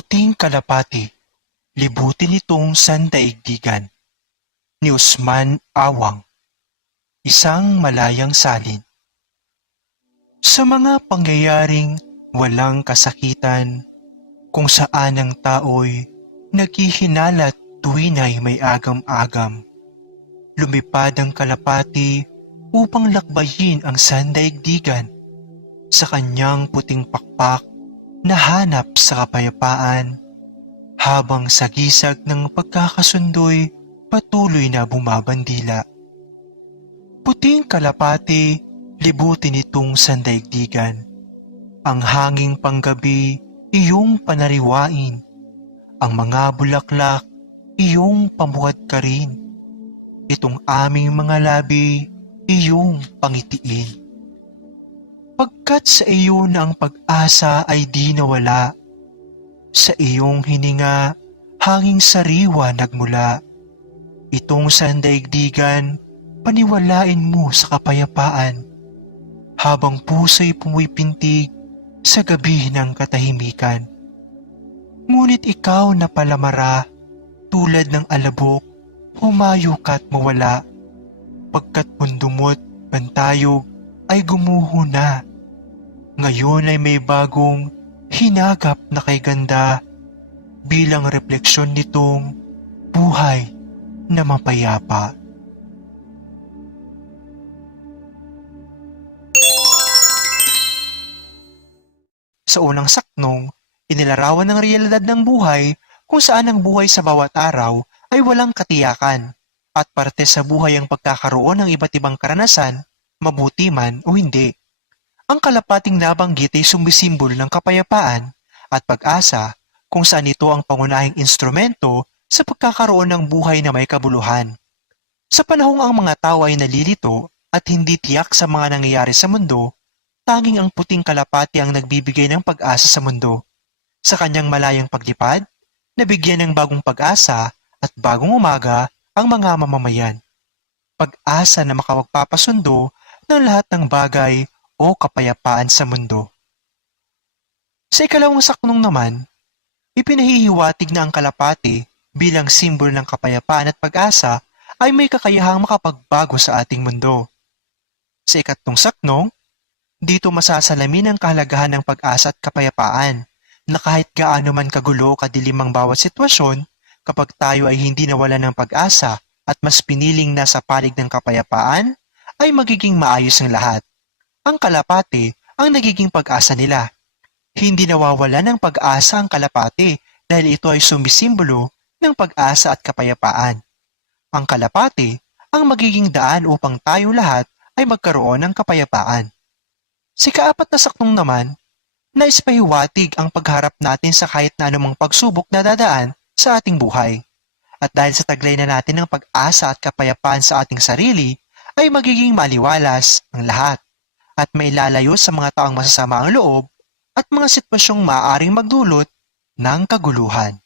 Puting Kalapati, Libutin Nitong Sandaigdigan ni Usman Awang, isang malayang salin. Sa mga pangyayaring walang kasakitan, kung saan ang tao'y naghihinalat tuwin ay may agam-agam, lumipad ang kalapati upang lakbayin ang sandaigdigan sa kanyang puting pakpak na hanap sa kapayapaan, habang sa gisag ng pagkakasundo'y patuloy na bumabandila. Puting kalapati, libutin itong sandaigdigan. Ang hanging panggabi, iyong panariwain. Ang mga bulaklak, iyong pamukat ka rin. Itong aming mga labi, iyong pangitiin. Pagkat sa iyo na ang pag-asa ay di nawala, sa iyong hininga, hanging sariwa nagmula. Itong sandaigdigan, paniwalain mo sa kapayapaan, habang puso'y pumipintig sa gabi ng katahimikan. Ngunit ikaw na palamara, tulad ng alabok, humayo ka't mawala, pagkat mundumo't bantayog ay gumuho na. Ngayon ay may bagong hinagap na kay ganda, bilang refleksyon nitong buhay na mapayapa. Sa unang saknong, inilarawan ng realidad ng buhay kung saan ang buhay sa bawat araw ay walang katiyakan, at parte sa buhay ang pagkakaroon ng iba't ibang karanasan, mabuti man o hindi. Ang kalapating nabanggit ay sumisimbolo ng kapayapaan at pag-asa, kung saan ito ang pangunahing instrumento sa pagkakaroon ng buhay na may kabuluhan. Sa panahong ang mga tao ay nalilito at hindi tiyak sa mga nangyayari sa mundo, tanging ang puting kalapati ang nagbibigay ng pag-asa sa mundo. Sa kanyang malayang paglipad, nabigyan ng bagong pag-asa at bagong umaga ang mga mamamayan. Pag-asa na makapagpapasundo ng lahat ng bagay o kapayapaan sa mundo. Sa ikalawang saknong naman, ipinahihiwatig na ang kalapati bilang simbolo ng kapayapaan at pag-asa ay may kakayahang makapagbago sa ating mundo. Sa ikatlong saknong, dito masasalamin ang kahalagahan ng pag-asa at kapayapaan, na kahit gaano man kagulo o kadilim ang bawat sitwasyon, kapag tayo ay hindi nawalan ng pag-asa at mas piniling nasa panig ng kapayapaan, ay magiging maayos ang lahat. Ang kalapati ang nagiging pag-asa nila. Hindi nawawala ng pag-asa ang kalapati dahil ito ay sumisimbolo ng pag-asa at kapayapaan. Ang kalapati ang magiging daan upang tayo lahat ay magkaroon ng kapayapaan. Sa ikaapat na saknong naman, nais pahiwatig ang pagharap natin sa kahit na anumang pagsubok na dadaan sa ating buhay. At dahil sa taglay na natin ng pag-asa at kapayapaan sa ating sarili, ay magiging maliwalas ang lahat at mailalayo sa mga taong masasama ang loob at mga sitwasyong maaaring magdulot ng kaguluhan.